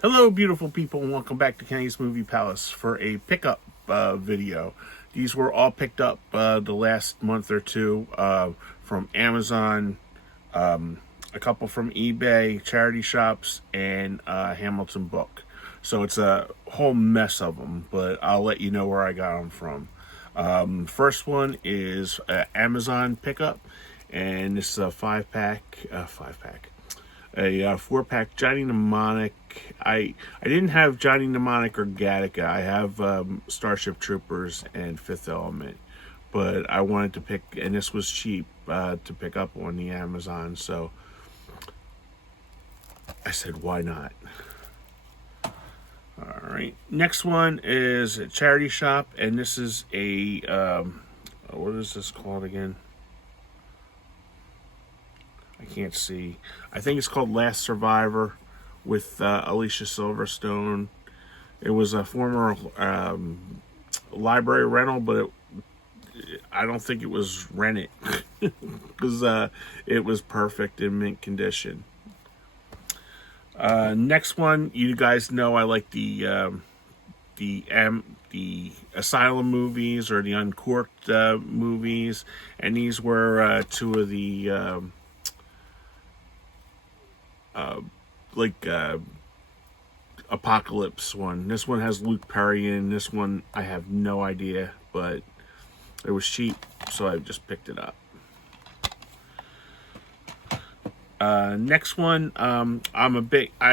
Hello, beautiful people, and welcome back to Kenny's Movie Palace for a pickup video. These were all picked up the last month or two from Amazon, a couple from eBay, charity shops, and Hamilton Book. So it's a whole mess of them, but I'll let you know where I got them from. First one is Amazon pickup, and this is a five pack, a 4-pack Johnny Mnemonic. I didn't have Johnny Mnemonic or Gattaca. I have Starship Troopers and Fifth Element, but I wanted to pick, and this was cheap to pick up on the Amazon, so I said, why not? All right, next one is a charity shop, and this is a what is this called again? I can't see. I think it's called Last Survivor with Alicia Silverstone. It was a former library rental, but I don't think it was rented because it was perfect in mint condition. Next one, you guys know I like the Asylum movies or the Uncorked movies, and these were two of the Apocalypse one. This one has Luke Perry in. This one I have no idea, but it was cheap, so I just picked it up. Next one, I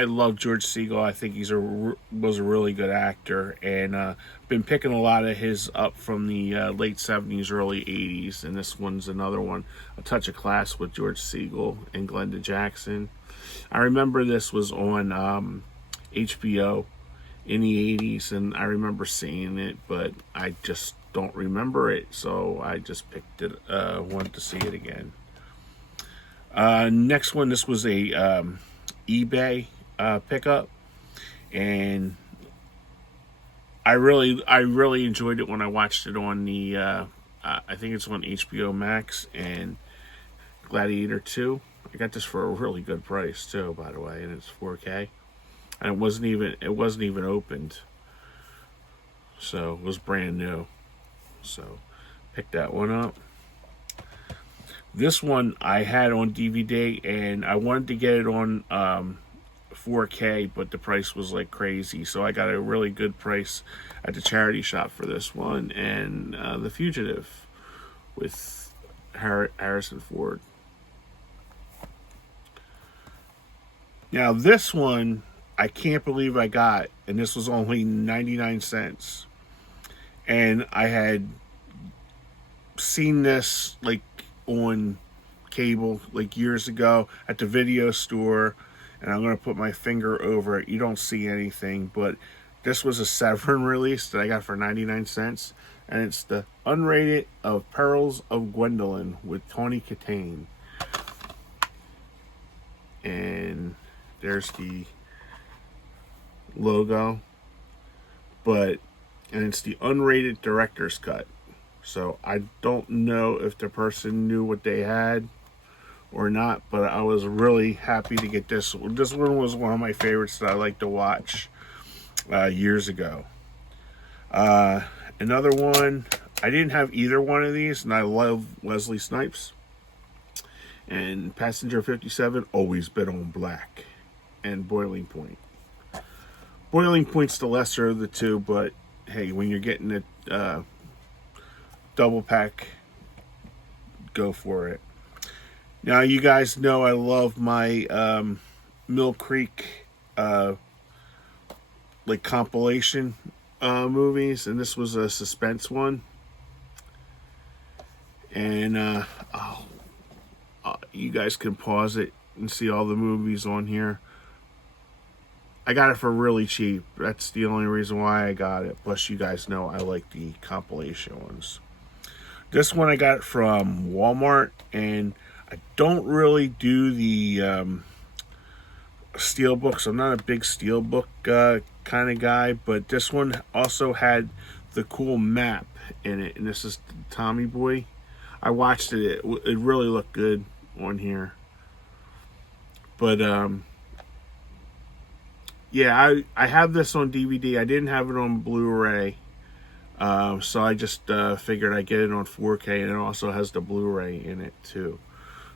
love George Segal. I think was a really good actor, and been picking a lot of his up from the late 70s, early 80s, and this one's another one, A Touch of Class with George Segal and Glenda Jackson. I remember this was on HBO in the 80s, and I remember seeing it, but I just don't remember it, so I just picked it, wanted to see it again. Next one, this was a eBay pickup, and I really enjoyed it when I watched it on the I think it's on HBO Max and Gladiator 2. I got this for a really good price too, by the way, and it's 4K, and it wasn't even opened, so it was brand new. So picked that one up. This one I had on DVD, and I wanted to get it on 4K, but the price was like crazy, so I got a really good price at the charity shop for this one, and The Fugitive with Harrison Ford. Now this one I can't believe I got, and this was only 99 cents, and I had seen this like on cable like years ago at the video store, and I'm going to put my finger over it. You don't see anything, but this was a Severin release that I got for 99 cents, and it's the unrated of Perils of Gwendolyn with Tawny Kitaen. And there's the logo, and it's the unrated director's cut. So I don't know if the person knew what they had or not, but I was really happy to get this. This one was one of my favorites that I like to watch years ago. Another one, I didn't have either one of these, and I love Wesley Snipes. And Passenger 57, Always Bet on Black, and Boiling Point. Boiling Point's the lesser of the two, but hey, when you're getting it double pack, go for it. Now you guys know I love my Mill Creek like compilation movies, and this was a suspense one, and you guys can pause it and see all the movies on here. I got it for really cheap. That's the only reason why I got it. Plus, you guys know I like the compilation ones. This one I got from Walmart, and I don't really do the steel books. I'm not a big steel book kind of guy, but this one also had the cool map in it, and this is Tommy Boy. I watched it. It really looked good on here. But yeah, I have this on DVD. I didn't have it on Blu-ray. So I just figured I'd get it on 4K, and it also has the Blu-ray in it too.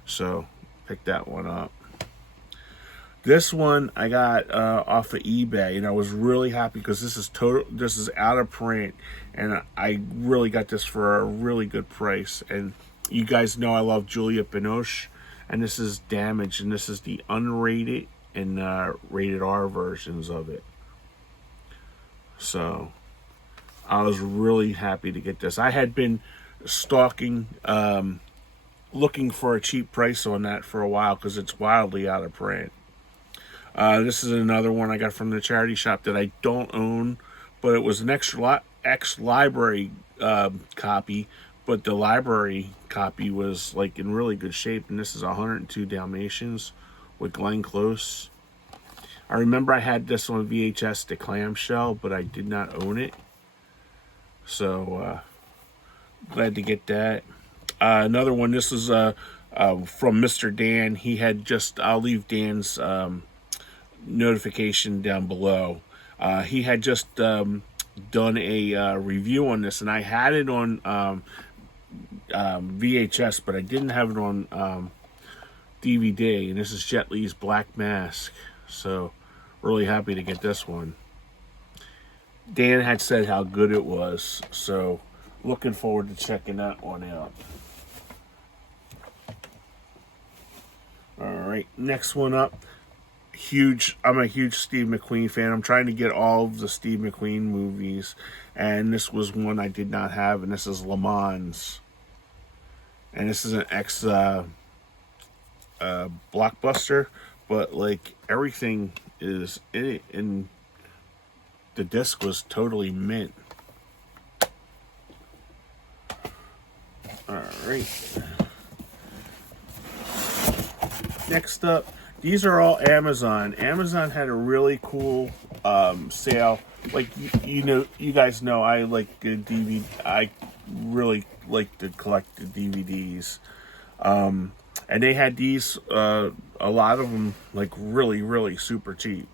So pick that one up. This one I got off of eBay, and I was really happy because this is total. This is out of print, and I really got this for a really good price. And you guys know I love Juliette Binoche, and this is Damage, and this is the unrated and rated R versions of it. So I was really happy to get this. I had been stalking, looking for a cheap price on that for a while because it's wildly out of print. This is another one I got from the charity shop that I don't own, but it was an ex-library copy, but the library copy was like in really good shape, and this is 102 Dalmatians with Glenn Close. I remember I had this on VHS, the clamshell, but I did not own it. So, glad to get that. Another one, this is from Mr. Dan. He had just, I'll leave Dan's notification down below. He had just done a review on this, and I had it on VHS, but I didn't have it on DVD, and this is Jet Li's Black Mask. So, really happy to get this one. Dan had said how good it was, so looking forward to checking that one out. Alright, next one up. I'm a huge Steve McQueen fan. I'm trying to get all of the Steve McQueen movies, and this was one I did not have, and this is Le Mans. And this is an blockbuster, but like everything is in it, and the disc was totally mint. Alright. Next up, these are all Amazon. Amazon had a really cool sale. Like, you guys know I like the DVD. I really like to collect the DVDs. And they had these, a lot of them, like really, really super cheap.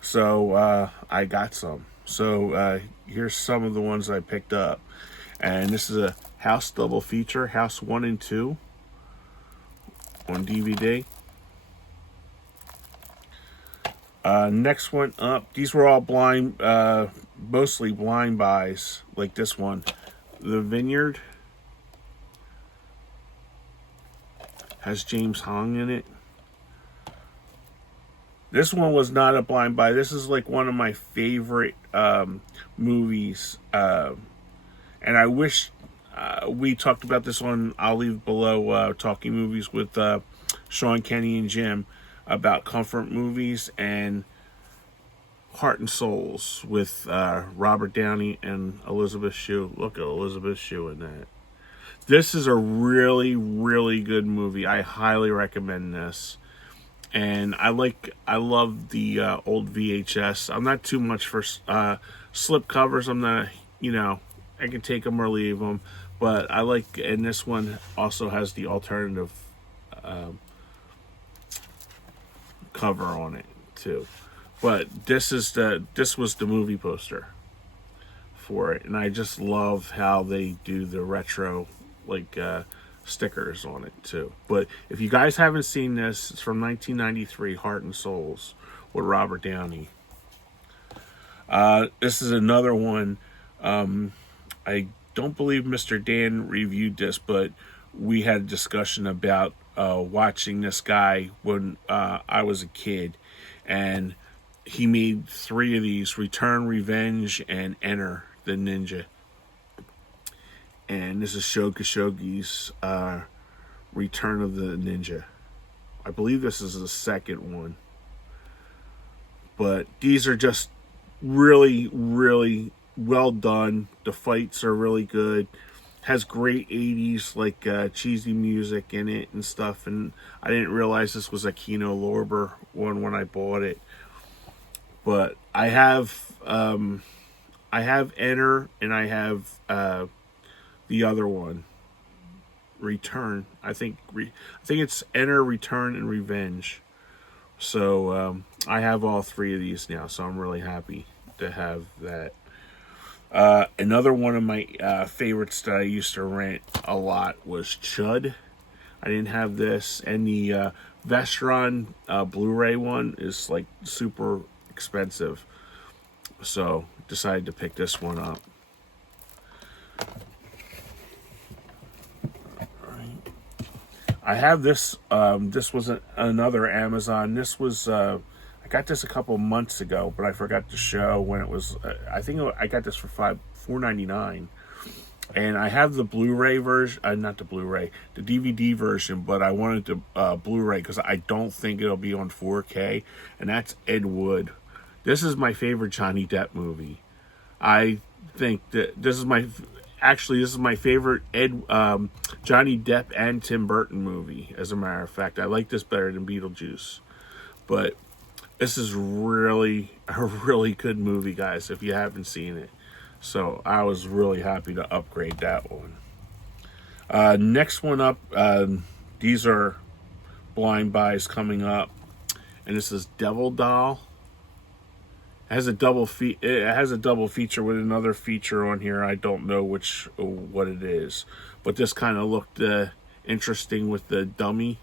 So I got some. So here's some of the ones I picked up. And this is a House double feature, House 1 and 2 on DVD. Next one up, these were all blind, mostly blind buys, like this one. The Vineyard has James Hong in it. This one was not a blind buy. This is like one of my favorite movies. And I wish we talked about this one. I'll leave below Talking Movies with Sean Kenny and Jim about comfort movies, and Heart and Souls with Robert Downey and Elizabeth Shue. Look at Elizabeth Shue in that. This is a really, really good movie. I highly recommend this. And I love the old VHS. I'm not too much for slip covers. I'm not, I can take them or leave them. But I like, and this one also has the alternative cover on it too. But this was the movie poster for it, and I just love how they do the retro stickers on it too. But if you guys haven't seen this, it's from 1993, Heart and Souls with Robert Downey. This is another one. I don't believe Mr. Dan reviewed this, but we had a discussion about watching this guy when I was a kid, and he made 3 of these: Return, Revenge, and Enter the Ninja. And this is Sho Kosugi's Return of the Ninja. I believe this is the second one. But these are just really, really well done. The fights are really good. Has great 80s cheesy music in it and stuff. And I didn't realize this was a Kino Lorber one when I bought it. But I have Enter, and I have the other one, I think it's Enter, Return, and Revenge. So I have all three of these now, so I'm really happy to have that. Another one of my favorites that I used to rent a lot was Chud. I didn't have this, and the Vestron Blu-ray one is like super expensive, so decided to pick this one up. I have this. This was another Amazon. This was I got this a couple months ago, but I forgot to show when it was. I think I got this for $4.99, and I have the Blu-ray version. Not the Blu-ray, the DVD version, but I wanted the Blu-ray because I don't think it'll be on 4K, and that's Ed Wood. This is my favorite Johnny Depp movie. I think that this is my favorite Johnny Depp and Tim Burton movie. As a matter of fact, I like this better than Beetlejuice, but this is really a really good movie, guys. If you haven't seen it, so I was really happy to upgrade that one. Next one up, these are blind buys coming up, and this is Devil Doll. It has a double feature with another feature on here. I don't know what it is, but this kind of looked interesting with the dummy.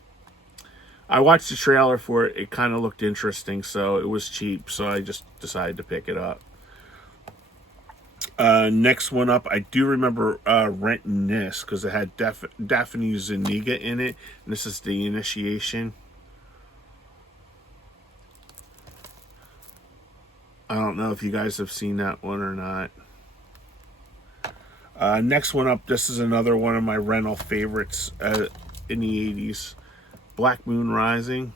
I watched the trailer for it. It kind of looked interesting, so it was cheap, so I just decided to pick it up. Next one up, I do remember renting this because it had Daphne Zuniga in it, and this is The Initiation. I don't know if you guys have seen that one or not. Next one up, this is another one of my rental favorites in the 80s. Black Moon Rising.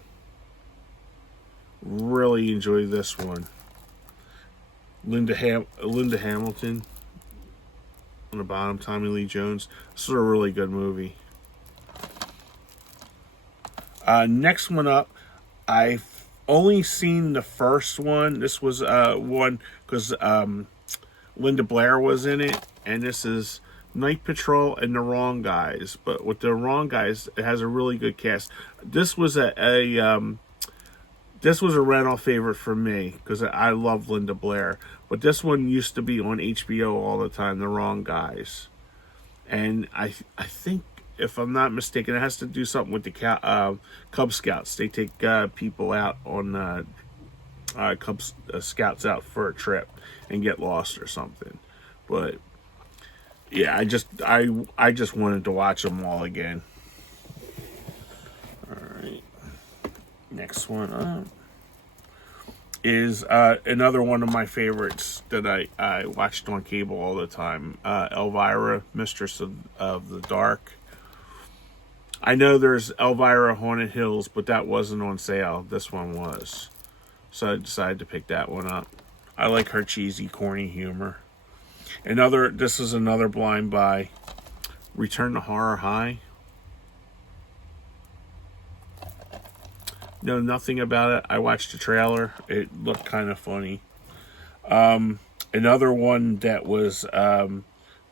Really enjoy this one. Linda Hamilton on the bottom, Tommy Lee Jones. This is a really good movie. Next one up, I've only seen the first one. This was one because Linda Blair was in it, and this is Night Patrol and The Wrong Guys. But with The Wrong Guys, it has a really good cast. This was a rental favorite for me because I love Linda Blair. But this one used to be on HBO all the time, The Wrong Guys, and I think, if I'm not mistaken, it has to do something with the Cub Scouts. They take people out on Scouts out for a trip and get lost or something. But yeah, I just wanted to watch them all again. All right, next one up is another one of my favorites that I watched on cable all the time. Elvira, Mistress of the Dark. I know there's Elvira Haunted Hills, but that wasn't on sale. This one was. So I decided to pick that one up. I like her cheesy, corny humor. This is another blind buy. Return to Horror High. Know nothing about it. I watched the trailer. It looked kind of funny. Another one that was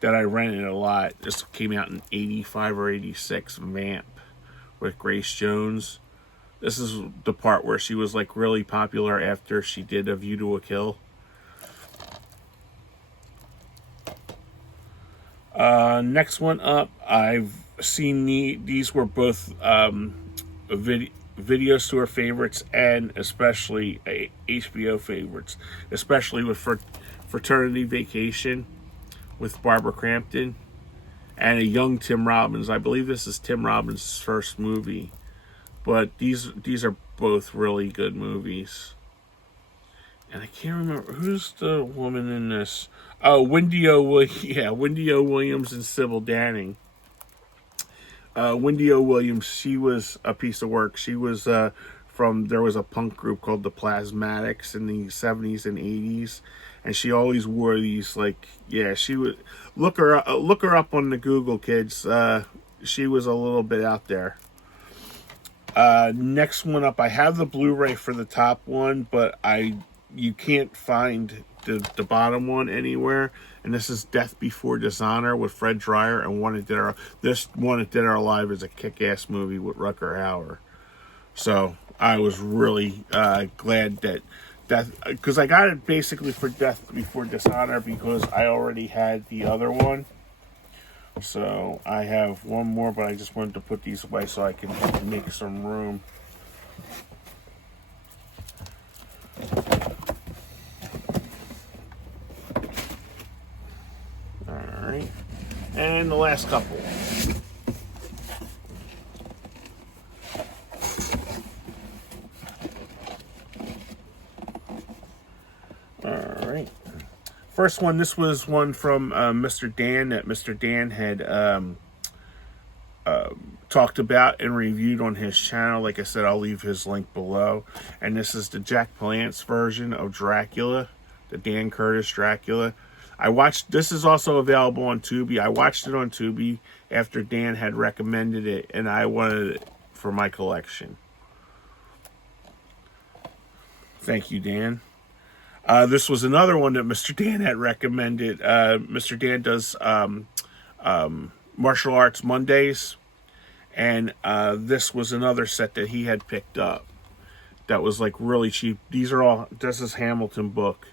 that I rented a lot. This came out in 85 or 86, Vamp, with Grace Jones. This is the part where she was like really popular after she did A View to a Kill. Next one up, I've seen these were both video store favorites and especially HBO favorites, especially with Fraternity Vacation with Barbara Crampton and a young Tim Robbins. I believe this is Tim Robbins' first movie, but these are both really good movies. And I can't remember who's the woman in this. Oh, Wendy O. Williams and Sybil Danning. Wendy O. Williams, she was a piece of work. She was there was a punk group called the Plasmatics in the 70s and 80s, and she always wore these she would look her up on the Google, kids. She was a little bit out there. Next one up, I have the Blu-ray for the top one, but you can't find the bottom one anywhere. And this is Death Before Dishonor with Fred Dryer, and Wanted Dead or Alive is a kick-ass movie with Rutger Hauer. So I was really glad that because I got it basically for Death Before Dishonor because I already had the other one. So I have one more, but I just wanted to put these away so I can make some room. Alright. And the last couple. Alright. First one, this was one from Mr. Dan that Mr. Dan had talked about and reviewed on his channel. Like I said, I'll leave his link below. And this is the Jack Palance version of Dracula, the Dan Curtis Dracula. This is also available on Tubi. I watched it on Tubi after Dan had recommended it, and I wanted it for my collection. Thank you, Dan. This was another one that Mr. Dan had recommended. Mr. Dan does Martial Arts Mondays, and this was another set that he had picked up that was like really cheap. This is Hamilton book.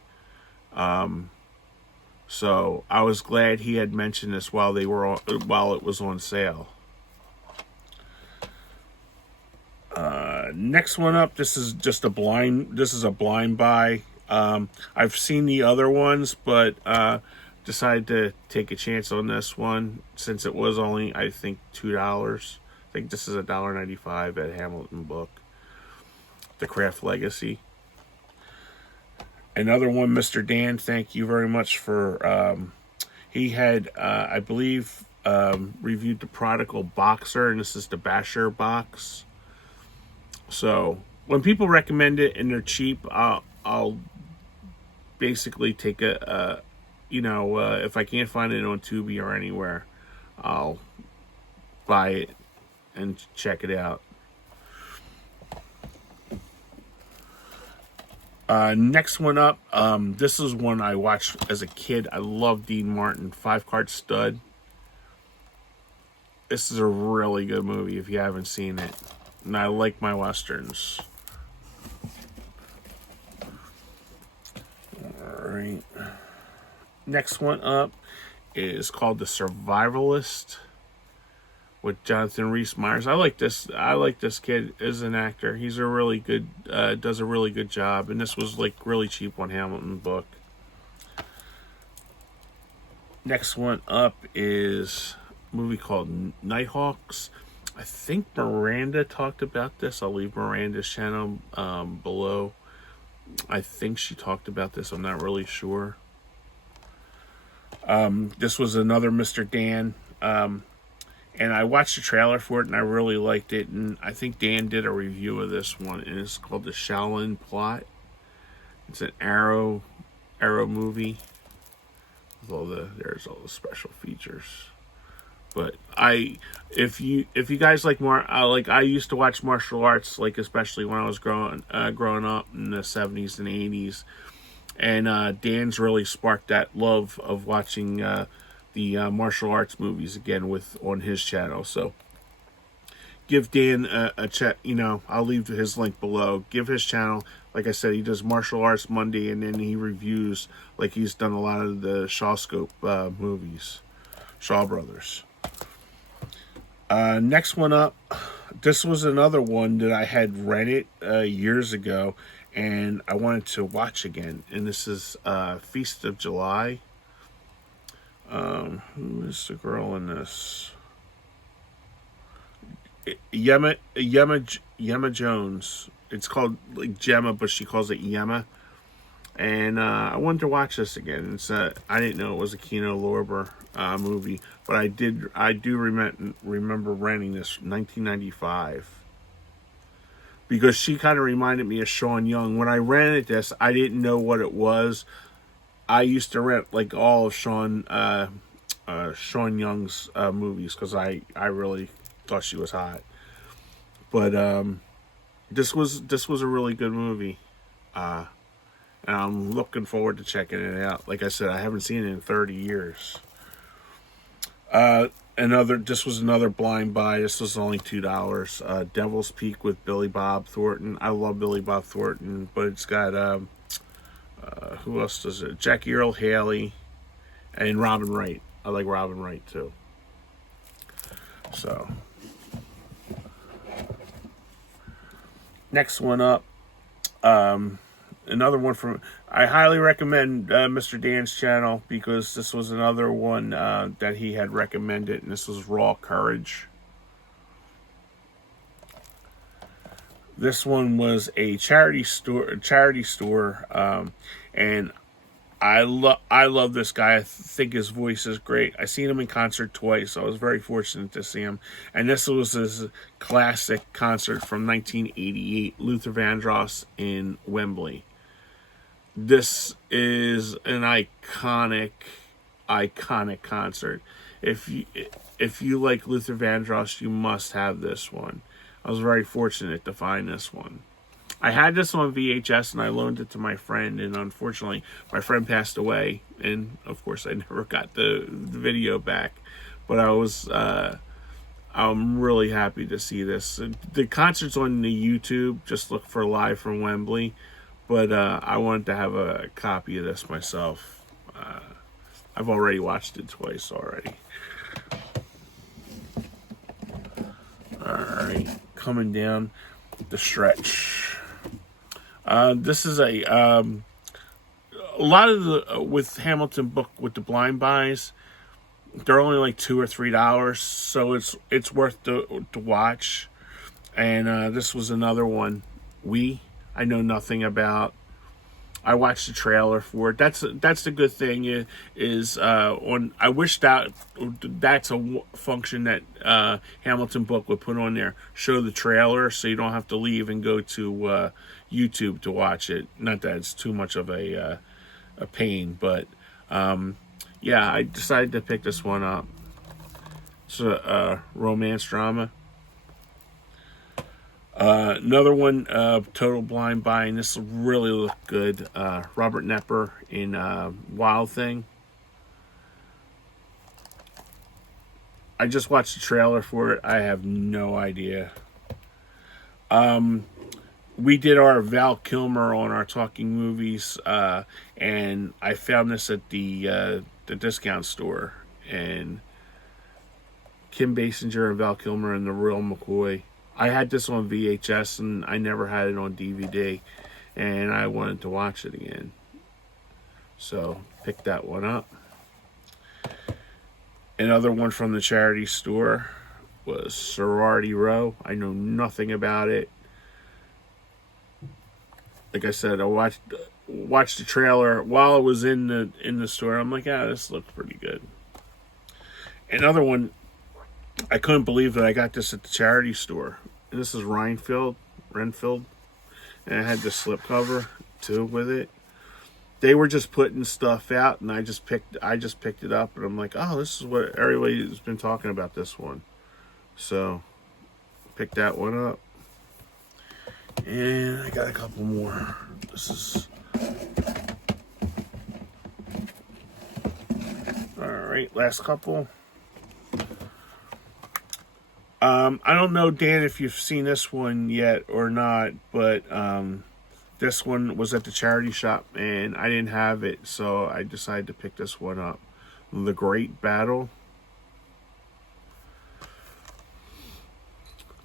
So I was glad he had mentioned this while it was on sale. Next one up, this is a blind buy. I've seen the other ones, but decided to take a chance on this one since it was only, I think, $2. I think this is $1.95 at Hamilton Book. The Craft Legacy. Another one, Mr. Dan, thank you very much for, he had, I believe, reviewed the Prodigal Boxer, and this is the Basher box. So, when people recommend it and they're cheap, I'll basically take if I can't find it on Tubi or anywhere, I'll buy it and check it out. Next one up, this is one I watched as a kid. I love Dean Martin, 5-Card Stud. This is a really good movie if you haven't seen it. And I like my Westerns. Alright. Next one up is called The Survivalist with Jonathan Rhys-Meyers. I like this kid as an actor. He's a really good, does a really good job. And this was like really cheap on Hamilton Book. Next one up is a movie called Nighthawks. I think Miranda talked about this. I'll leave Miranda's channel below. I think she talked about this. I'm not really sure. This was another Mr. Dan. And I watched the trailer for it, and I really liked it. And I think Dan did a review of this one, and it's called The Shaolin Plot. It's an Arrow movie. With there's all the special features. But if you guys like I used to watch martial arts, like especially when I was growing up in the 70s and 80s, and Dan's really sparked that love of watching the martial arts movies again on his channel. So give Dan a check. I'll leave his link below. Give his channel. Like I said, he does Martial Arts Monday, and then he reviews, like he's done a lot of the Shawscope movies, Shaw Brothers. Next one up, this was another one that I had rented years ago, and I wanted to watch again. And this is Feast of July. Who is the girl in this? Yema Jones. It's called like Gemma, but she calls it Yema. And I wanted to watch this again. It's I didn't know it was a Kino Lorber movie, but I do remember renting this 1995 because she kind of reminded me of Sean Young. When I rented this, I didn't know what it was. I used to rent like all of Sean Young's movies because I really thought she was hot. But this was a really good movie. And I'm looking forward to checking it out. Like I said, I haven't seen it in 30 years. This was another blind buy. This was only $2. Devil's Peak with Billy Bob Thornton. I love Billy Bob Thornton, but it's got who else does it? Jackie Earl Haley and Robin Wright. I like Robin Wright too. So next one up, another one from. I highly recommend Mr. Dan's channel because this was another one that he had recommended, and this was Raw Courage. This one was a charity store, and I love this guy. I think his voice is great. I seen him in concert twice, so I was very fortunate to see him. And this was his classic concert from 1988, Luther Vandross in Wembley. This is an iconic concert. If you like Luther Vandross, you must have this one. I was very fortunate to find this one. I had this on VHS and I loaned it to my friend, and unfortunately my friend passed away, and of course I never got the video back. But I'm really happy to see this. The concert's on the YouTube. Just look for Live from Wembley. But I wanted to have a copy of this myself. I've already watched it twice already. Alright, coming down the stretch. This is a lot of the with Hamilton book with the blind buys. They're only like $2 or $3, so it's worth to watch. And this was another one. I know nothing about. I watched the trailer for it. That's the good thing is on. I wish that's a function that Hamilton Book would put on there. Show the trailer so you don't have to leave and go to YouTube to watch it. Not that it's too much of a pain, but yeah, I decided to pick this one up. It's a romance drama. Another one, total blind buy, and this really looked good. Robert Knepper in Wild Thing. I just watched the trailer for it. I have no idea. We did our Val Kilmer on our Talking Movies, and I found this at the discount store. And Kim Basinger and Val Kilmer and the Real McCoy. I had this on VHS and I never had it on DVD, and I wanted to watch it again. So, picked that one up. Another one from the charity store was Sorority Row. I know nothing about it. Like I said, I watched the trailer while it was in the store. I'm like, this looks pretty good. Another one, I couldn't believe that I got this at the charity store. And this is Renfield, and it had the slipcover too with it. They were just putting stuff out, and I just picked it up, and I'm like, oh, this is what everybody's been talking about, this one. So, picked that one up. And I got a couple more. This is... Alright, last couple. I don't know, Dan, if you've seen this one yet or not, but this one was at the charity shop, and I didn't have it, so I decided to pick this one up. The Great Battle.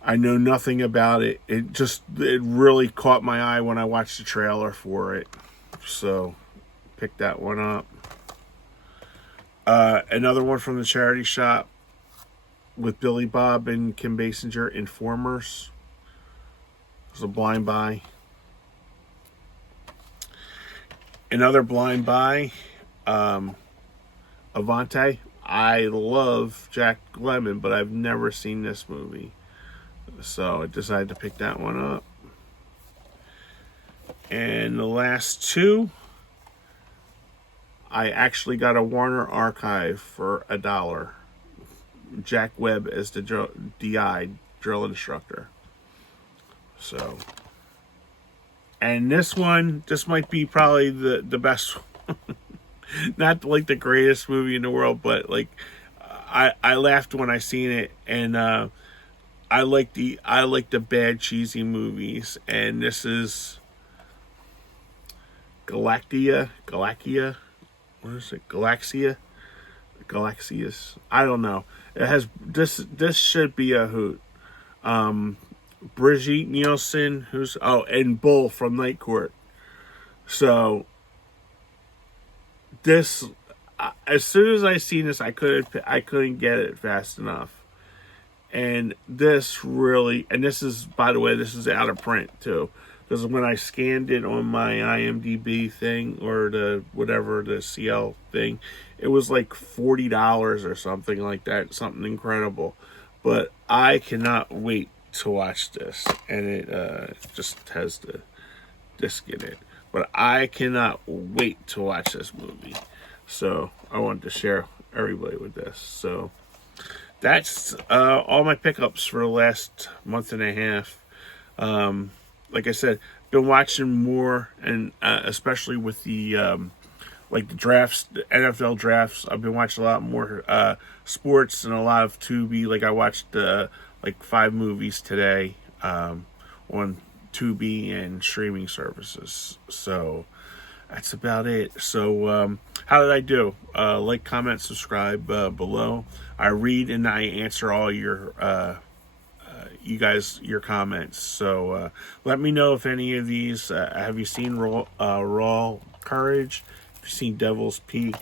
I know nothing about it. It really caught my eye when I watched the trailer for it. So, picked that one up. Another one from the charity shop with Billy Bob and Kim Basinger, Informers. It was a blind buy. Another blind buy, Avante. I love Jack Lemmon, but I've never seen this movie. So I decided to pick that one up. And the last two, I actually got a Warner Archive for $1. Jack Webb as the DI, drill instructor. So, and this might be probably the best one. Not like the greatest movie in the world, but like I laughed when I seen it, and I like the bad cheesy movies, and this is Galactia. What is it? Galaxius. I don't know. It has this. This should be a hoot. Brigitte Nielsen, and Bull from Night Court. So this, as soon as I seen this, I couldn't get it fast enough. And this really, and this is, by the way, this is out of print too, because when I scanned it on my IMDb thing, or the CL thing, it was like $40 or something like that, something incredible. But I cannot wait to watch this, and it just has the disc in it. But I cannot wait to watch this movie, so I wanted to share everybody with this. So that's all my pickups for the last month and a half. Like I said, been watching more, and especially with the like the drafts, the NFL drafts. I've been watching a lot more sports and a lot of Tubi. Like I watched like 5 movies today on Tubi and streaming services. So that's about it. So how did I do? Like, comment, subscribe below. I read and I answer all your your comments. So let me know if any of these, have you seen Raw Courage? Have you seen Devil's Peak?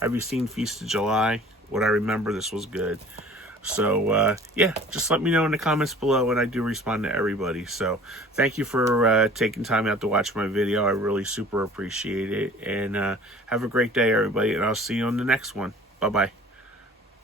Have you seen Feast of July? What I remember, this was good. So yeah, just let me know in the comments below, and I do respond to everybody. So thank you for taking time out to watch my video. I really super appreciate it. And have a great day, everybody, and I'll see you on the next one. Bye-bye.